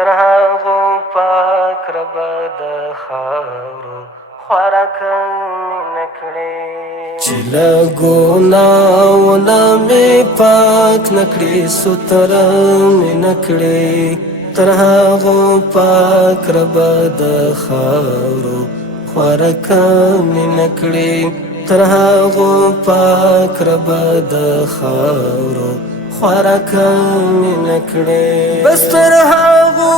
تر هغو پاک ربه د خاورو خوراکه مینه کړې چې له ګناونه مې پاک نه کړې ستره مې نه کړې تر هغو پاک ربه د خاورو خوراکه مې نه کړې تر هغو پاک ربه د خاورو خوراکه مې نه کړې بس تر هغو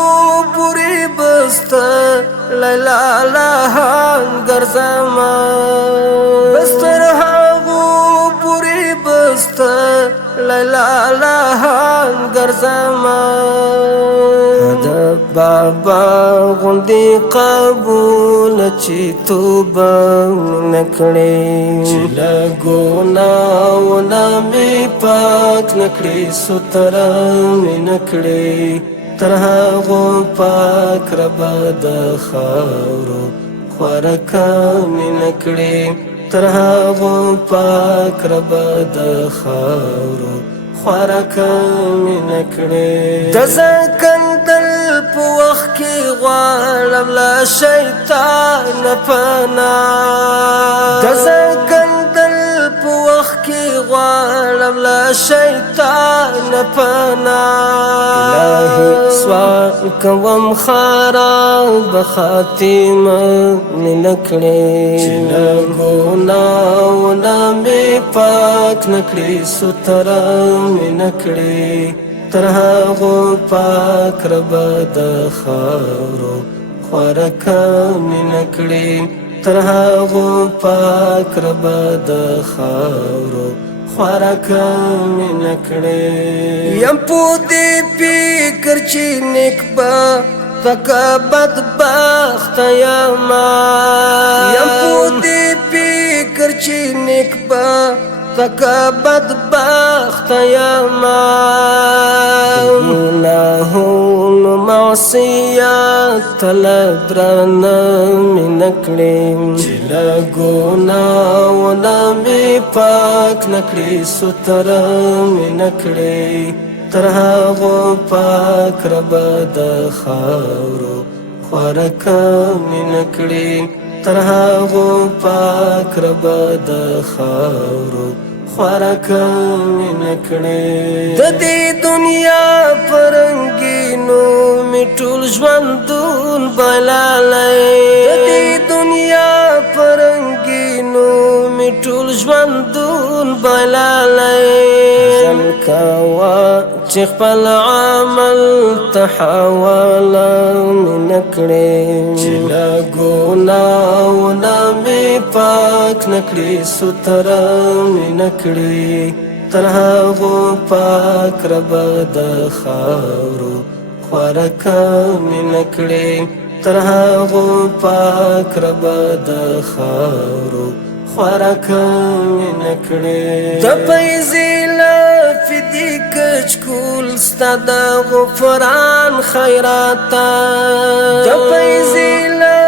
پورې بسته لیلا لهان ګرځمه بس تر هغو پورې بسته لیلا لهان ګرځمه د بابا غوندې قبول چې توبه نه کړې چې له ګناونه مې پاک نه کړې ستره مې نه کړې تر هغو پاک ربه د خاورو خوراکه مې نه کړې تر هغو پاک ربه د خاورو خوراکه مې نه کړې د زکندل په وخت کې غواړم له شیطانه پناه د زکندل په وخت کې غواړم له شیطانه پناه الهي سوال کوم خراب خاتمه مې نه کړې چې له ګناونه مې پاک نه کړې ستره مې نه کړې تر هغو پاک ربه د خاورو خوراکه مې نه کړې تر هغو پاک ربه د خاورو خوراکه مې نه کړې یم په دې فکر چې نیک به پکه بدبخته یمه یم په دې فکر چې نیک به پکه بدبخته یمه گناهونو معصیت له درنه مې نه کړې چې له ګناونه مې پاک نه کړې ستره مې نه کړې تر هغو پاک ربه د خاورو خوراکه مې نه کړې تر هغو پاک ربه د خاورو خوراکه مې نه کړې د دې دنیا فرنګینو مې ټول ژوندون بایللی د دې دنیا فرنګینو مې ټول ژوندون بایللی ځم کوه چې خپل عمل ته حواله مې نه کړې چې له ګناونه مې پاک نه کړې ستره مې نه کړې تر هغو پاک ربه د خاورو خوراکه مې نه کړې تر هغو پاک ربه د خاورو خوراکه مې نه کړې د پیسې له فدیې کچکول ستا د غفران خیراته د پیسې له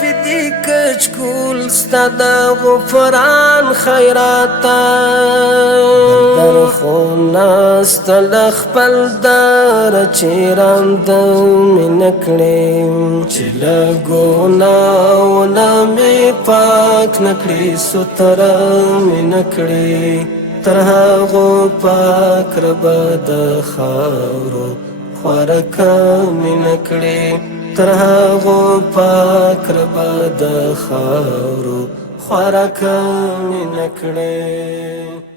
فدیې کچکول ستا د غفران خیراته در خو نسته له خپل در چې رانده مې نه کړې چې له ګناونه مې پاک نه کړې ستره مې نه کړې تر هغو پاک ربه د خاورو خوراکه مې نه کړې تر هغو پاک ربه د خاورو خوراکه مې نه کړې